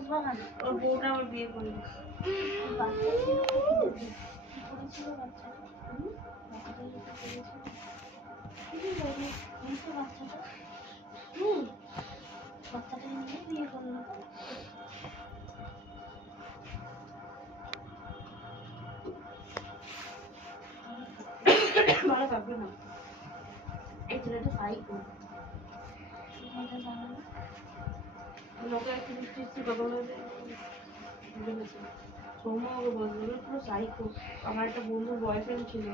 বসবা না, ওর বউটা আমার বিয়ে করে বাচ্চা ছিল তো কি করেছিল বাচ্চাটা? বাচ্চাটা কি করেছিল? বাচ্চাটা বাচ্চাটাকে নিয়ে বিয়ে করলো। ভালো থাকবে না, এই ছেলেটা সাইকো। লোকে একটু মিষ্টি কথা বলে সৌম্য ওকে বলছিল পুরো সাইকো। আমার একটা বন্ধুর বয়ফ্রেন্ড ছিল,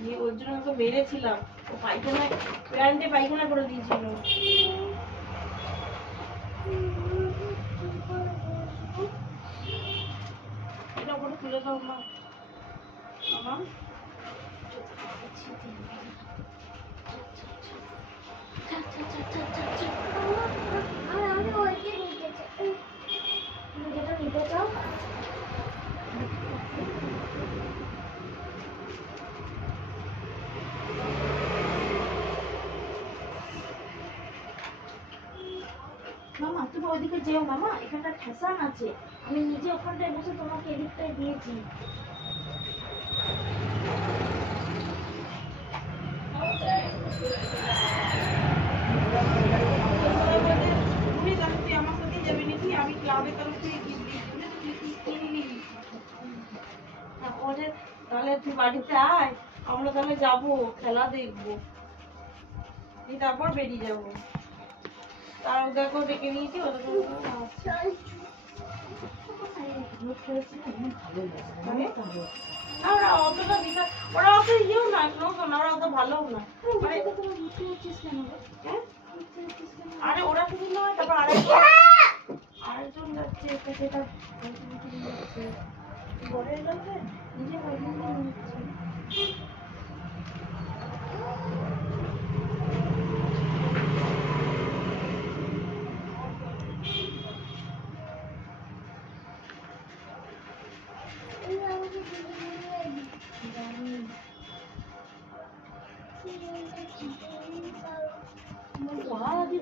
দিয়ে ওর জন্য ওকে মেরেছিলাম, ও পায়খানায় প্যান্টে পায়খানা করে দিয়েছিল। এটা ওপরে তুলে দাও মা। মামা নিতে চাও? মামা তুমি ওইদিকে যেও মামা, এখানটা ঠেসান আছে, আমি নিজে ওখানটায় বসে তোমাকে এদিকটায় দিয়েছি। তুমি জানো তুই আমার সাথে যাবি নাকি? আমি ক্লাবের তরফ থেকে কিনলি। তাহলে তুই বাড়িতে আয়, আমরা তাহলে যাবো, খেলা দেখবো, তারপর বেরিয়ে যাবো। তার দেখো ডেকে নিয়েছি, ওরা অতটা বিকাশ, ওরা অত ইয়েও না, ওরা অত ভালোও না। আরে ওরা শুধু নয়, তারপর আরেকজন যাচ্ছে, সেটা বরের লোকে নিজে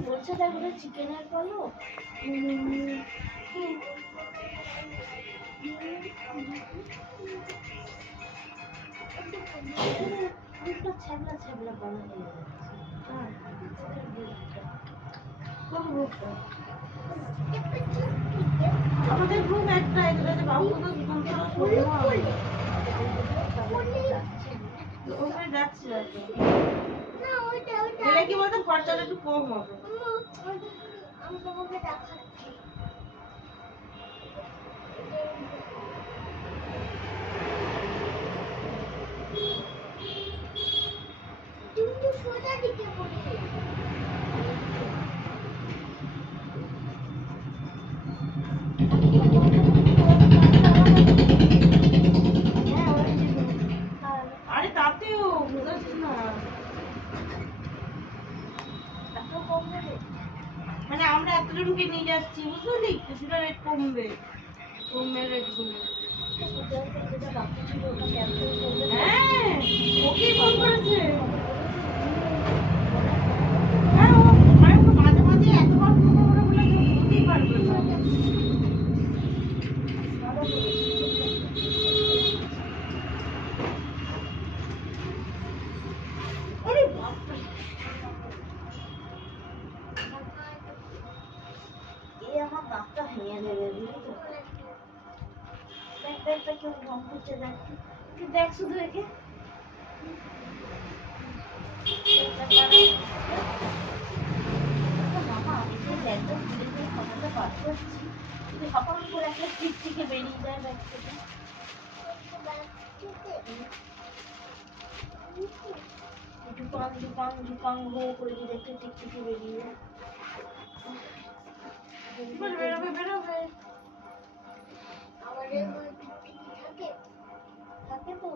বলছে তাই বলে চিকেনের পালো ছ্যাবলা ছ্যাবলা বলা হয়ে যাচ্ছে। আমাদের রুম একটা, এটাতে বাবু তো ওখানে যাচ্ছি গেলে কি বলতো খরচাটা একটু কম হবে। আমি তোমাকে দেখাচ্ছি। তুমি তো সোজা দিকে বসে। আরে তাতেও বুঝাচ্ছিস না, মানে আমরা এতজনকে নিয়ে যাচ্ছি বুঝলি, কিছুটা রেট কমবে, রুমের রেট গুলো। হ্যাঁ ওকেই ফোন করেছে। হ্যাঁ ও মাঝে মাঝে এতবার ফোন করে বলে বলতেই পারবে না। আমার দাঁতটা ভেঙে দেবে বুঝলি তো। দেখ কেউ ভ্রম করছে, দেখ দেখ শুধু একে মামা আমি যে ব্যাগটা খুলে দিয়ে কথাটা বার করছি, তুই হঠাৎ করে একটা টিকটিকে বেরিয়ে যায় ব্যাগ থেকে। ঝুপাং ঝুপাং ঝুপাং গো করে যদি একটা টিকটিকে বেরিয়ে যায়। বেরোবে বেরোবে। আমাদের টিকটিকি থাকে থাকে তো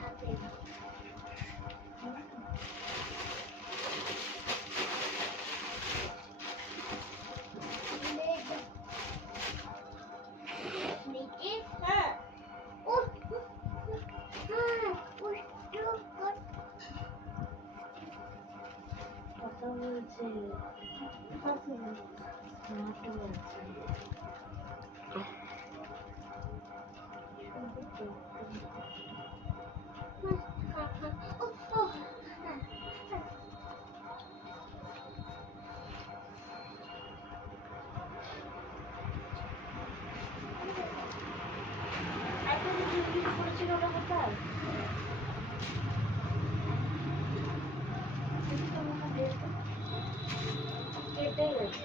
থাকে। হ্যাঁ কথা বলছে। একটা যে ঝিলঝিল করেছিল ওটা কোথায়? এটা মনে হয় বের করে কেটে গেছে।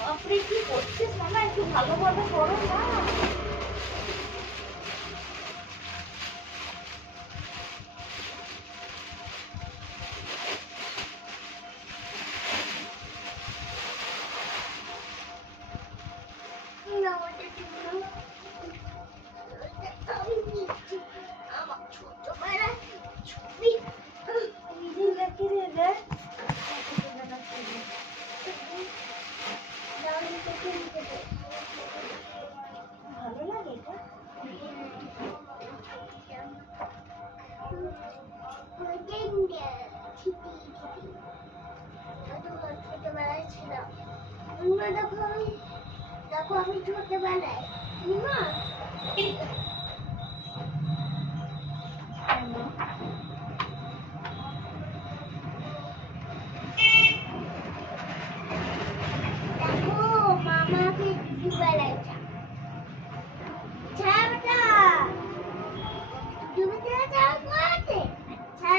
বাপরে কি করছিস মামা, একটু ভালোভাবে করো না। আমার ছোটবেলার ছবি নিজে দেখে দেবে। ভালো লাগে এটা। ছোটবেলায় ছিলাম। দেখো আমি ছোটবেলায় মা দেখো মামাকে দুবেলায় চা চা বেটা দুবেলা চা খাওয়াতে। আচ্ছা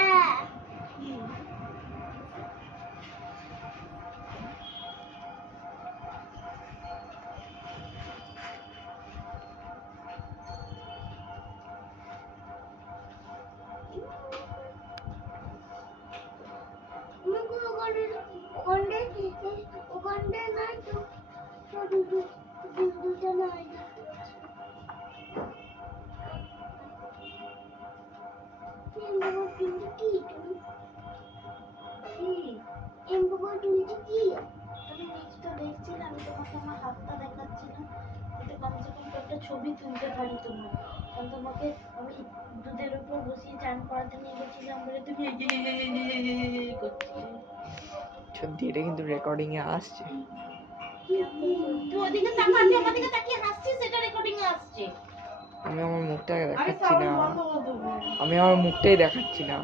ওখানে নাই তো দুটো নাই কিন্তু কি তুমি কি এমবুকো তুলছি কি আমি নিচটা দেখছিলাম তোমাকে আমার হাতটা দেখাচ্ছিলাম যাতে কমসে কম একটা ছবি তুলতে পারি তোমার, কারণ তোমাকে আমি দুধের উপর বসিয়ে চান করাতে নিয়ে গেছিলাম বলে তুমি করছিলে। সত্যি এটা কিন্তু রেকর্ডিং এ আসছে। তুই ওদিকে তাকা, তুই আমার দিকে তাকিয়ে হাসছিস, সেটা রেকর্ডিং এ আসছে। আমি আমার মুখটাকে আমি দেখাচ্ছি সাউন্ড না, বন্ধ করে দেবো। আমি আমার মুখটাই দেখাচ্ছি না।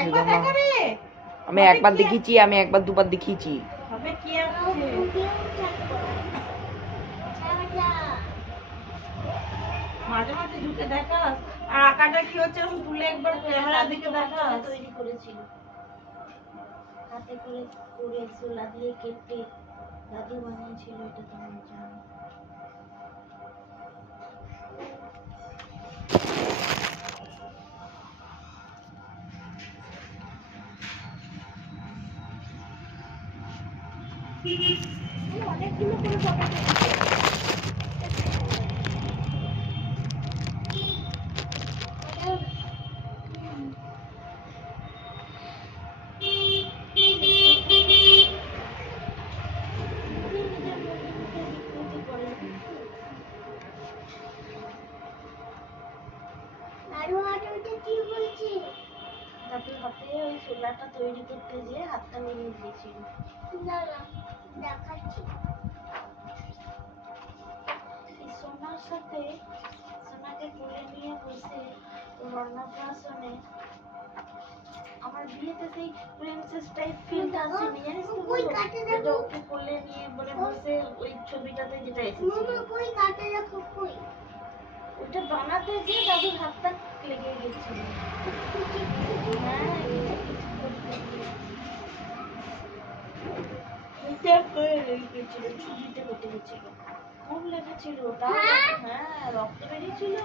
একবার দেখা রে। আমি একবার দেখিয়েছি, আমি একবার দুবার দেখিয়েছি। হবে কি আছে? মাঝে মাঝে ঢুকে দেখাস, আর আঁকাটা কি হচ্ছে এরকম তুলে একবার ক্যামেরার দিকে দেখাস। তৈরি করেছিল হাতে করে করে সোলা দিয়ে কেটে দাদু বানিয়েছিল, এটা তোমার জানো। অনেকগুলো করে ফটো দাদুর হাতে ওই সোলাটা তৈরি করতে গিয়ে হাতটা মেরে দিয়েছিল। দেখাচ্ছি সোনার সাথে সোনাকে কোলে নিয়ে বসে ওর অন্নপ্রাশনে আমার বিয়েতে সেই প্রিন্সেস টাইপ ফিলটা আসেনি, জানিস তো? যেটা ওকে কোলে নিয়ে বলে বসে ওই ছবিটাতে যেটা এসেছিল ওইটা বানাতে গিয়ে দাদুর হাতটা লেগে গেছিল। হ্যাঁ এটা করে লেগে গেছিল, ছবিতে কেটে গেছিল, খুব লেগেছিল। তাও হ্যাঁ রক্ত বেরিয়েছিল।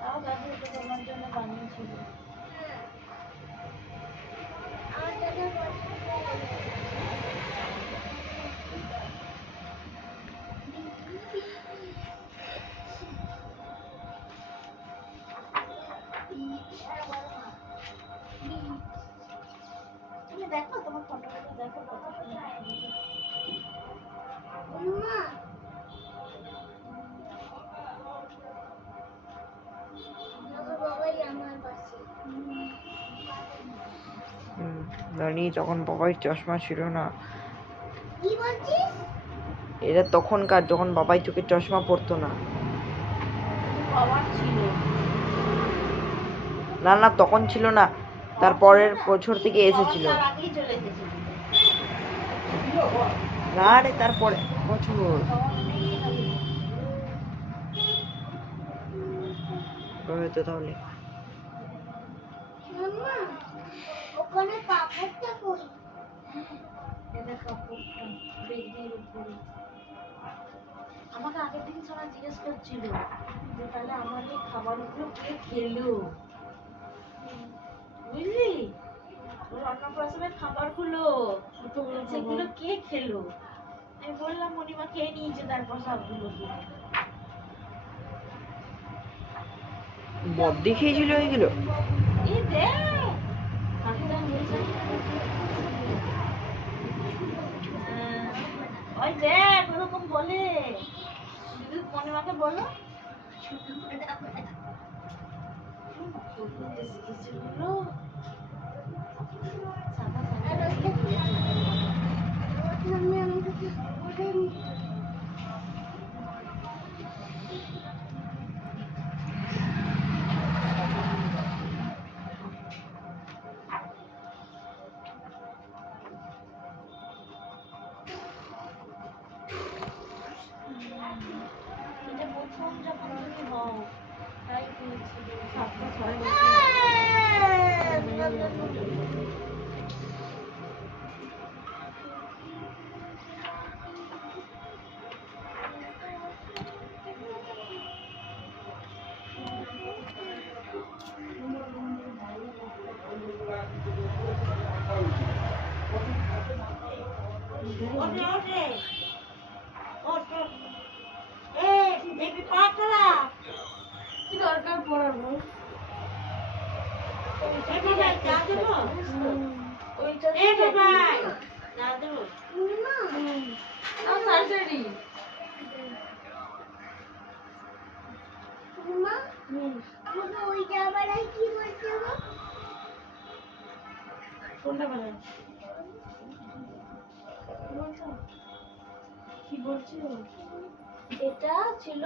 তাও দাদু ওটা তোমার জন্য বানিয়েছিল। তুমি দেখো তোমার ফটোটা দেখো কত সুন্দর। মা বাবাই আমার পাশে। জানি তখন বাবাইয়ের চশমা ছিল না। কি বলছিস? এটা তখনকার, যখন বাবাই চোখের চশমা পরতো না। বাবার ছিল। না না, তখন ছিল না, তারপরের বছর থেকে এসেছিল। তার আগেই চলে এসেছিল। না রে, তারপরে বছর। হয়তো তাহলে মাম্মা ওখানে পাপড়টা কই? এটা কাপড়টা বেডের উপরে। আমাকে আগের দিন সবাই জিজ্ঞেস করছিল যে তাহলে আমার এই খাবারগুলো কে খেলো, বুঝলি? ওর অন্নপ্রাশনের খাবারগুলো সেগুলো কে খেলো? আমি বললাম মণিমা খেয়ে নিয়েছে তারপর সবগুলো। বদ্দি খেয়েছিল ওইগুলো। এই দেখ কাকিটা হয়েছে। ওই দেখ ওরকম বলে দিদি মণিমাকে বলো এটা প্রথম যখন তুমি হও তাই কিনেছিল 7:30। কি দরকার পড়াবো? সার্জারি কোনটা বানায়? কি বলছিল? এটা ছিল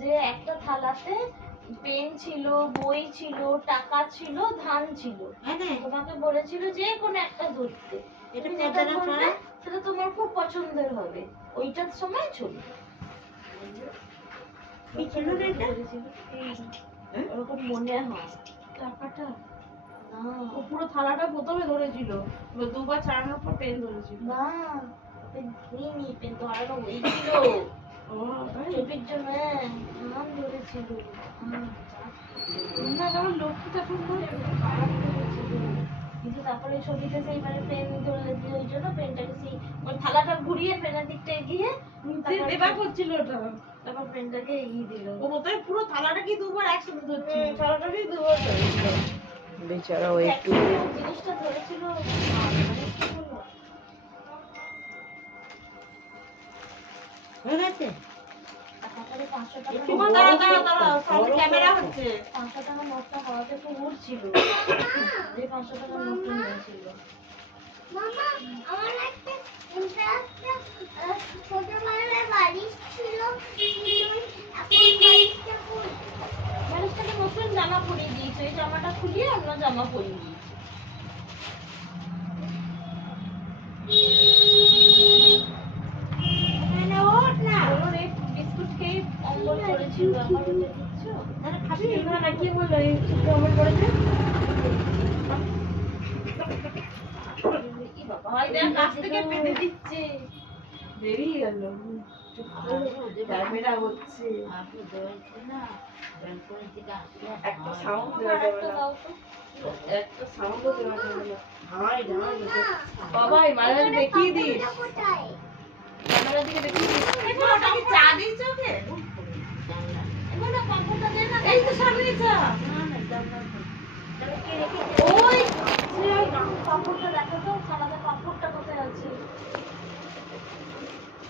যে একটা থালাতে পেন ছিল, বই ছিল, টাকা ছিল, ধান ছিল। তোমাকে বলেছিল যে কোনো একটা ধরতে। এটা যেটা ধরবে সেটা তোমার খুব পছন্দের হবে, ওইটার সময় ছবি। ওরকম মনে হয় টাকাটা না। ও পুরো থালাটা প্রথমে ধরেছিল, এবার দুবার ছাড়ানোর পর পেন ধরেছিল। না পেন নিয়ে পেন ধরানো হয়েছিল ও তাই? ছবির জন্য। ধান ধরেছিল। না কেমন লক্ষ্মী ঠাকুর করে। কিন্তু তারপরে ছবিতে সেইবারে পেন ধরলে দিয়ে ওই জন্য পেনটাকে সেই ওই থালাটা ঘুরিয়ে পেনের দিকটা এগিয়ে দেবা করছিল ওটা। তারপর পেনটাকে এগিয়ে দিল। ও বোধহয় পুরো থালাটা কি দুবার একসাথে ধরছিল। থালাটাকেই দুবার ধরেছিল। বেচারা ও একটু জিনিসটা ধরেছিল হয়ে গেছে? তারপরে 500 টাকা তোমার দাঁড়া দাঁড়া দাঁড়া, সামনে ক্যামেরা হচ্ছে। 500 টাকা নোটটা হওয়াতে খুব উঠছিল। যে 500 টাকা নোটটা নিয়েছিল। মামা আমার একটা ছোটবেলায় বালিশ ছিল, এখন বালিশটা কই? বালিশটাকে নতুন জামা পরিয়ে দিয়েছে, এই জামাটা খুলিয়ে অন্য জামা পরিয়ে দিয়েছে। বলুন এই বিস্কুট খেয়ে অম্বল করেছিল, আমার ওটা দিচ্ছ? না কি বললো এই অমল করেছে? ই বাবা, হয় দেখ কাছ থেকে পেতে দিচ্ছে। বেরিয়ে গেল। ক্যামেরা হচ্ছে। একটা সাউন্ড দেওয়া যাবে আরেকটা না। দাও তো। একটা সাউন্ডও দেওয়া যাবে না। হাই হাই বাবাই মাঝে মাঝে দেখিয়ে দিস। ক্যামেরার দিকে দেখিয়ে দিস। এগুলো ওটা কি চা দিয়েছে ওকে? এগুলো পাপড়টা দে না। এই তো সামনে চা।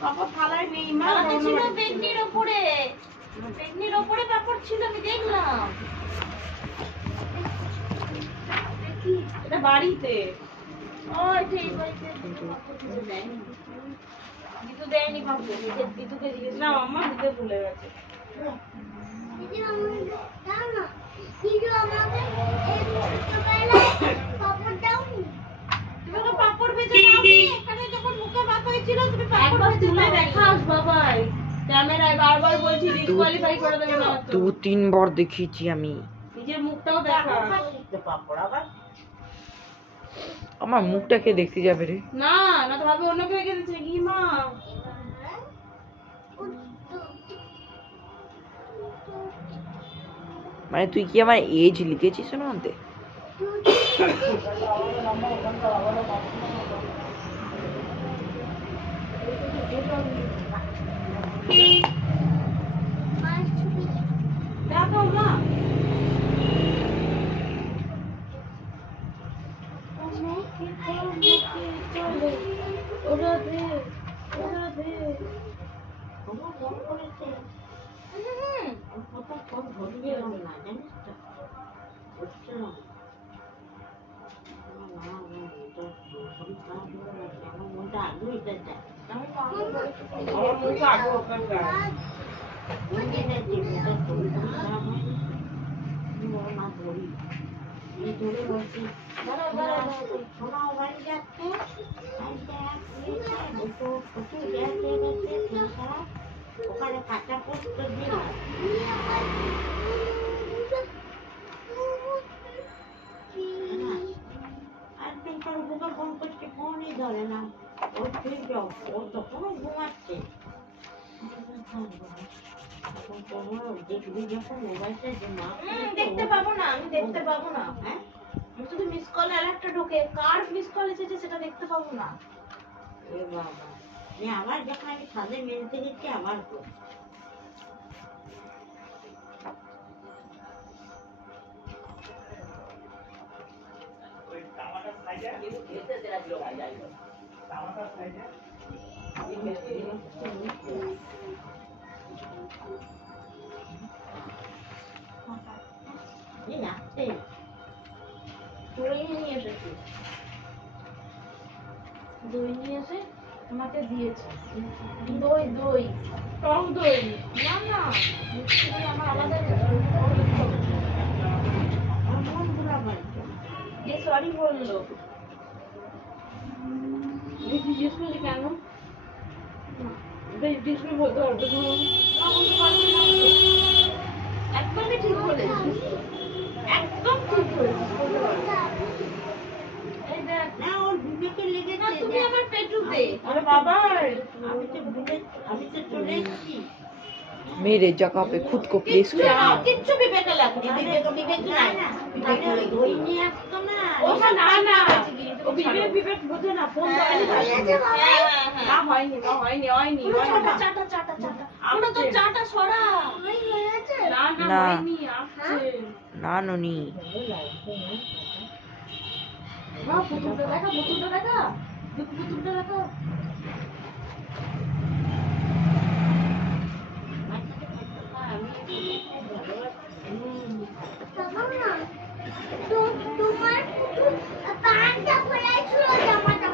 পাপড় থালায় নেই মা, তাতে অন্য ছিল বাড়িতে ছিল। বেগনির ওপরে, বেগনির ওপরে পাপড় ছিল, আমি দেখলাম। দেখি এটা বাড়িতে। ও এটা এই বাড়িতে পাপড় কিছু দেয়নি, দিদু দেয়নি পাপড়, দিদুকে জিজ্ঞেস না আম্মা দিতে ভুলে গেছে। দিদি আমাকে দাও না, দিদু আমাকে এই ছোটবেলায় পাপড় দাওনি। তুমি ওকে পাপড় ভেজে দাওনি, এখানে যখন মুখে ভাত হয়েছিল তুমি পাপড় ভেজে তুলে দাওনি। দেখাস বাবাই, ক্যামেরায় বারবার বলছি ডিসকোয়ালিফাই করে দেবে না তো। 2-3 বার দেখিয়েছি আমি। নিজের মুখটাও দেখাস। আমার মুখটা কে দেখতে যাবে রে? না না তো ভাবে অন্য কেউ গেছে কি মা। মানে তুই কি আমার এজ লিখেছিস ওর মধ্যে? দেখো মা, ওরা দে, ওরা দে। আমার মুখে আগে ওখান গায়ে। ওখানে কাঁচা পোস্ত দিলাম। একদিন করে বুকে ফোন করছে, ফোনই ধরে না। ও ঠিক যাও, ও তখনও ঘুমাচ্ছে। দেখবি যখন মোবাইলটা যে মা দেখতে পাবো না, আমি দেখতে পাবো না। হ্যাঁ আমি শুধু মিস কল আরেকটা ঢোকে, কার মিস কল এসেছে সেটা দেখতে পাবো না। এ বাবা, আবার যখন আমি ছাদে মেলতে গেছি আবার করছি। এই আসতে দই নিয়ে এসেছি, দই নিয়ে এসে আমাকে দিয়েছে। দই দই টক দই না না, মিষ্টি দই আমার আলাদা সরি বললো। জিজ্ঞেস করলি কেন? জিজ্ঞেস করে বলতে পারবে না, বলতে পারবে না তো। একদমই ঠিক বলেছিস, একদম ঠিক বলেছিস, বলতে পারবে না। এই দেখ না, ওর বিবেকে না, লেগেছে। তুমি আমার পেটুতে। আরে বাবা, আমি তো চলে এসেছি। मेरे जगह पे खुद को प्लेस কিচ্ছু करना। কিচ্ছু বিবেকে লাগবে, বিবেক না নাই। না, তাহলে দই নিয়ে আসতো না। ও না না, ও বিবেক বিবেক বোঝে না, ফোন করেনি না, হয়নি না, হয়নি হয়নি চাটা চাটা চাটা চাটা, ওটা তো চাটা সরা। না না, না। হয়নি আসছে। ना नोनी মা পুতুলটা দেখা, পুতুলটা দেখা, পুতুলটা দেখা। তোমার প্যান্টটা খোলাই ছিল, জামাটা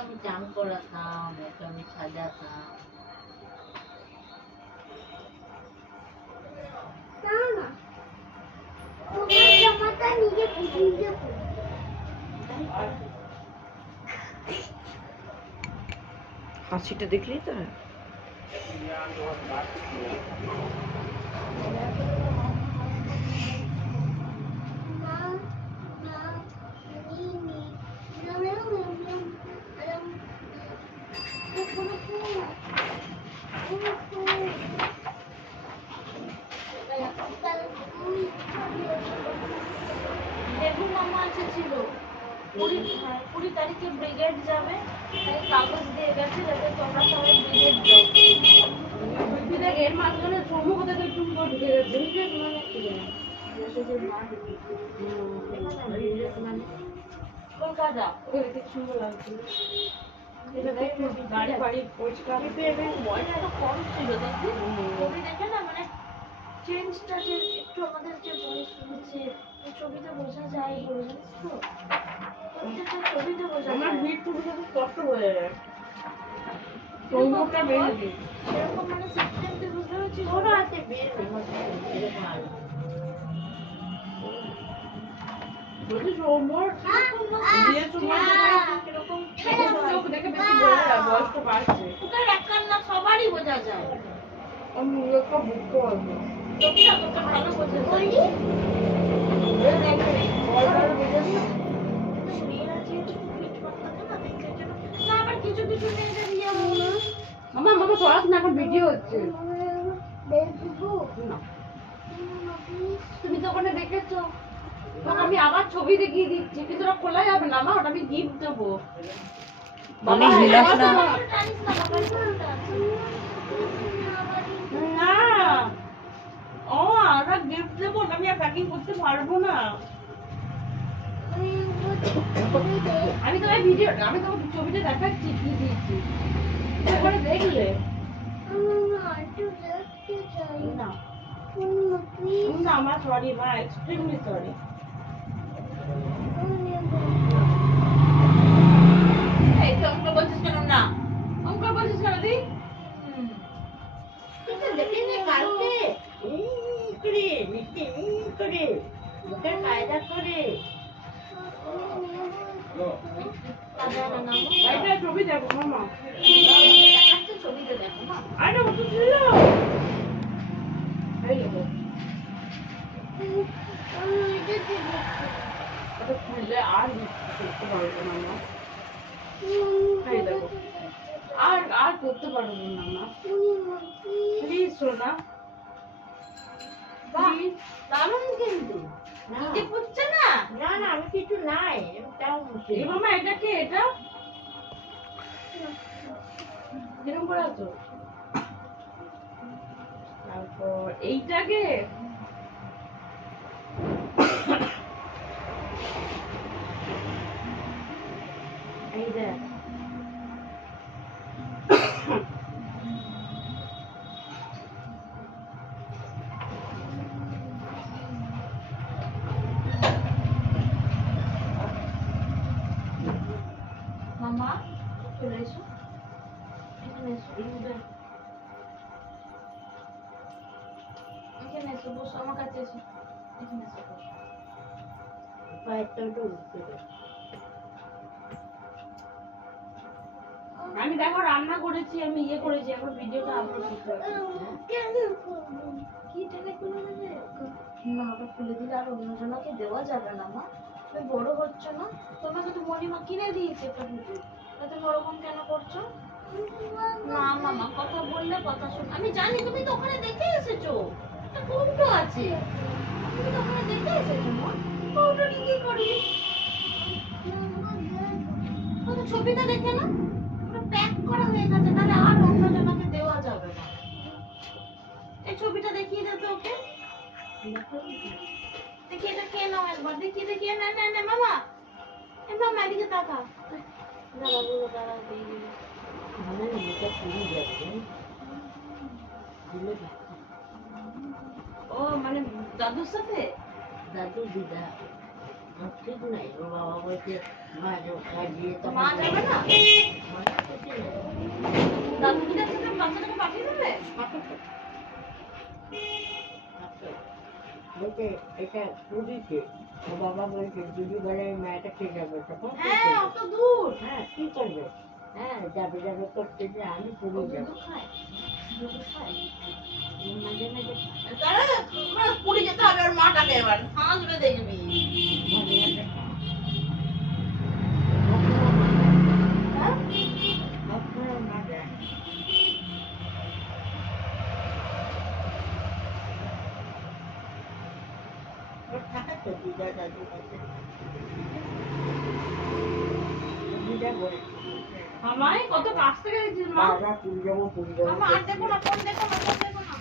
আমি চান করাতাম, ওকে আমি সাজাতাম। তোমার জামাটা নিজে নিজে হাসিটা দেখলি তো? দেখুন মামা এসেছিল 20 তারিখে ব্রিগেড যাবে, তাই কাগজ দিয়ে গেছে যাতে তোমরা সবাই ব্রিগেড যাও। তুই দেখ এর মাঝখানে চুমু কোথায় থেকে চুমু করে ঢুকে গেছে। ব্রিগেড মানে কি জানো? ব্রিগেড মানে কলকাতা। ওকে দেখতে সুন্দর লাগছে। এটা দেখো গাড়ি ফাড়ি পরিষ্কার বয়সটা কম ছিল দেখবি ছবি দেখে না মানে চেঞ্জটা যে একটু আমাদের যে বয়স হয়েছে এই ছবিতে বোঝা যায় বলে জানিস তো প্রত্যেকটা ছবিতে বোঝা আমার যায় ভিড় টুকু তো কষ্ট হয়ে যায় চৌমুখটা বেরিয়ে দিই সেরকম মানে সিস্টেমতে বুঝতে পারছিস ওরা হাতে বের এরকম আলো বলছি সৌম্যর বিয়ের সময় কিরকম চোখ দেখে বেশি বোঝা যায় বয়সটা বাড়ছে তোকে এক কান্না সবারই বোঝা যায় আমি একটা বুঝতে পারবো চোখটা তোকে ভালো বোঝা যায় মেয়েরা যে একটু ফিটফাট থাকে না দেখতে জন্য না আবার কিছু কিছু মেয়েদের ইয়ে হলো মামা মামা সরাস না এখন ভিডিও হচ্ছে না তুমি তো ওখানে দেখেছো তখন আমি আবার ছবি দেখিয়ে দিচ্ছি কিন্তু ওটা খোলা যাবে না মা ওটা আমি গিফট দেবো অনেক হিলাস না জানিস না বাবার ফোনটা না ও আমরা গিফট দেবো ওটা আমি আর প্যাকিং করতে পারবো না আমি তোমার ভিডিও আমি তোমাকে ছবিটা দেখাচ্ছি কি দিয়েছি তারপরে দেখলে না না আমার সরি মা এক্সট্রিমলি সরি এই তো অঙ্ক বলছিস কেন না অঙ্ক বলছিস কেন দি দেখেনি কালকে এই করে মিষ্টি এই করে মুখের কায়দা করে এটা ছবি দেখো মামা ছবিতে দেখো না আরে ওটা ছিল এই দেখো ওটা খুললে আর করতে পারবো না মা এই দেখো আর করতে পারবো না মা প্লিজ সোনা প্লিজ দারুণ কিন্তু না কি পুচ্ছে না না না আমি কিছু নাই তাও মুছে এই মামা এটা কি এটা কিরম করে আছো তারপর এইটাকে এই দেখ মামা চলে এসো এখানে এসো এখানে এসো বসো আমার কাছে এসো এখানে এসো বসো পায়েরটা একটু উঠতে দে। আমি দেখো রান্না করেছি আমি ইয়ে করেছি এখন ভিডিওটা আপলোড করতে হবে কি টাকা খুলে দেবে না ওটা খুলে দিলে আর অন্যজনকে দেওয়া যাবে না মা তুমি বড় হচ্ছ না তোমাকে তো মণিমা কিনে দিয়েছে একটা দুটো তুমি ওরকম কেন করছো না মামা কথা বললে কথা শোন আমি জানি তুমি তো ওখানে দেখে এসেছো একটা কৌটো আছে তুমি তো ওখানে দেখে এসেছো মা কৌটো নিয়ে কি করবি ও তো ছবিটা দেখে না ওটা প্যাক করা হয়ে গেছে তাহলে আর অন্যজনকে দেওয়া যাবে না এই ছবিটা দেখিয়ে দে তো ওকে দেখি এটা কে নাও একবার দেখি দেখি না না না মামা এ মামা এদিকে তাকা দাঁড়া বলো দাঁড়া দিয়ে দিবি মানে এটা পুরো যাচ্ছে দিলে যাচ্ছে। ও মানে দাদুর সাথে দাদু দিদা আমার ঠিক নাই ওর বাবা বলছে মা কাজিয়ে তো মা যাবে না দাদু কি যাচ্ছে না বাচ্চাটাকে পাঠিয়ে দেবে বলছে এটা পুরীতে ও বাবা বলছে দিদি বলে মেয়েটা ঠিক যাবে তখন কি হ্যাঁ করবে? অত দূর হ্যাঁ কি করবে হ্যাঁ যাবে যাবে করতে যে আমি পুরী যাবো দুধ খায় দুধ খায় মাঝে মাঝে তাহলে মানে পুরী যেতে হবে আর মাটাকে এবার হাসবে দেখবি মাঝে মাঝে হ্যাঁ আপনার মা যায় ওর থাকে তো দিদা দাদু কাছে দিদা বলে আমায় কত কাছ থেকে দেখছিস মা বাবা পুরী যাবো পুরী যাবো মামা আর দেখো না ফোন দেখো না ফোন দেখো না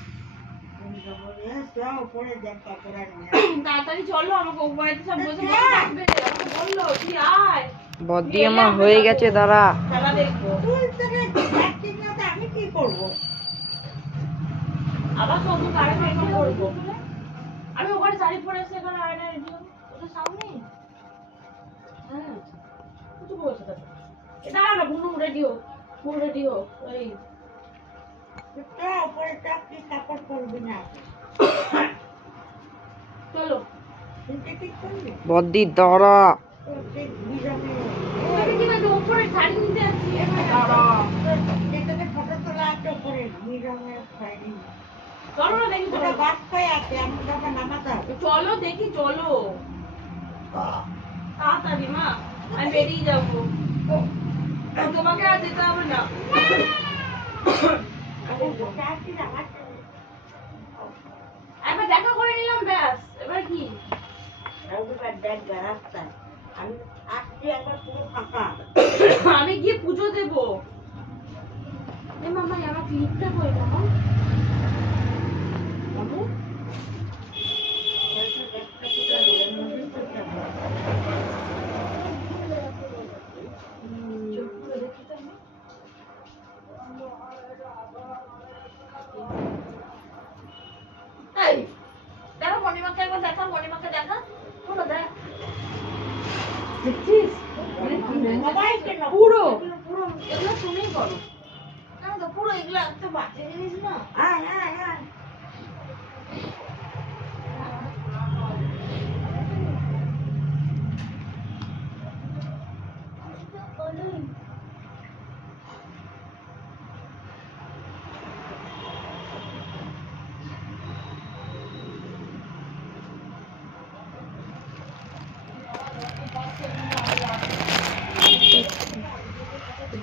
উপরে দেখ কাপড় আর নিয়ে তাড়াতাড়ি চলো, আমাকে ও বাড়িতে সব বসে বসে থাকবে। আমাকে বললো তুই আয়, বদ্দি আমার হয়ে গেছে, দাঁড়া। খেলা দেখবো। তুই তোকে দেখছিস না তো আমি কি করবো? আবার সবু গাড়ি মেকআপ করবো। আমি ওখানে শাড়ি পরে এসে এখানে আয়না রেডি হবো ওদের সামনে। হ্যাঁ কিছু বলছে তাকে, দাঁড়া না, বুনু রেডি হোক, ফুল রেডি হোক। ওই তুই তো উপরে চাপ কি কাপড় পরবি না চলো। তুই কি করবি? বদ্দি দাঁড়া। তোর সেই বিরামে আমি কি বলবো, উপরে শাড়ি নিতে যাচ্ছি। দাঁড়া, যেটাতে ফটো তোলা আছে উপরে বিরামে ফাইলিং চলো না দেখি, ওটা চলো বাদ পাই আছে আমি তখন নামাতে হবে চলো দেখি, চলো তাড়াতাড়ি মা, আমি বেরিয়ে যাবো। তোমাকে আর যেতে হবে না। আমি বসে আছি নামাতে একবার দেখা করে নিলাম, ব্যাস। এবার কি? রবিবার দেখ রাস্তায় আমি আসছি একবার পুরো ফাঁকা আমি গিয়ে পুজো দেবো। এ মামা আমার ক্লিপটা কই মামা? বাবু চোখ খুলে দেখি তো আমি। এই দেখো মণিমাকে একবার দেখা, মণিমাকে দেখা, পুরো দেখ। দেখছিস? সবাইকে না পুরো পুরো এগুলো তুমিই করো। না তো পুরো এগুলো একটা বাজে জিনিস না। আয় আয় আয়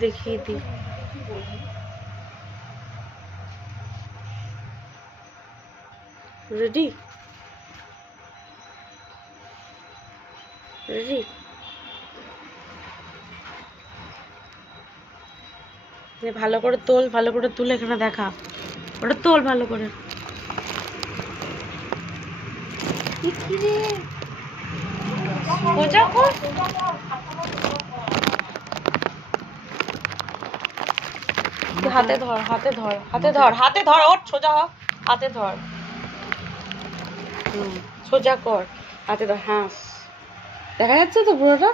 দেখিয়ে দি। রেডি রেডি ভালো করে তোল, ভালো করে তুলে এখানে দেখা। ওটা তোল ভালো করে। সোজা কর। হাতে ধর, হাতে ধর, হাতে ধর, হাতে ধর, ওঠ সোজা হ, হাতে ধর। সোজা কর, হাতে ধর, হাস। দেখা যাচ্ছে তো পুরোটা?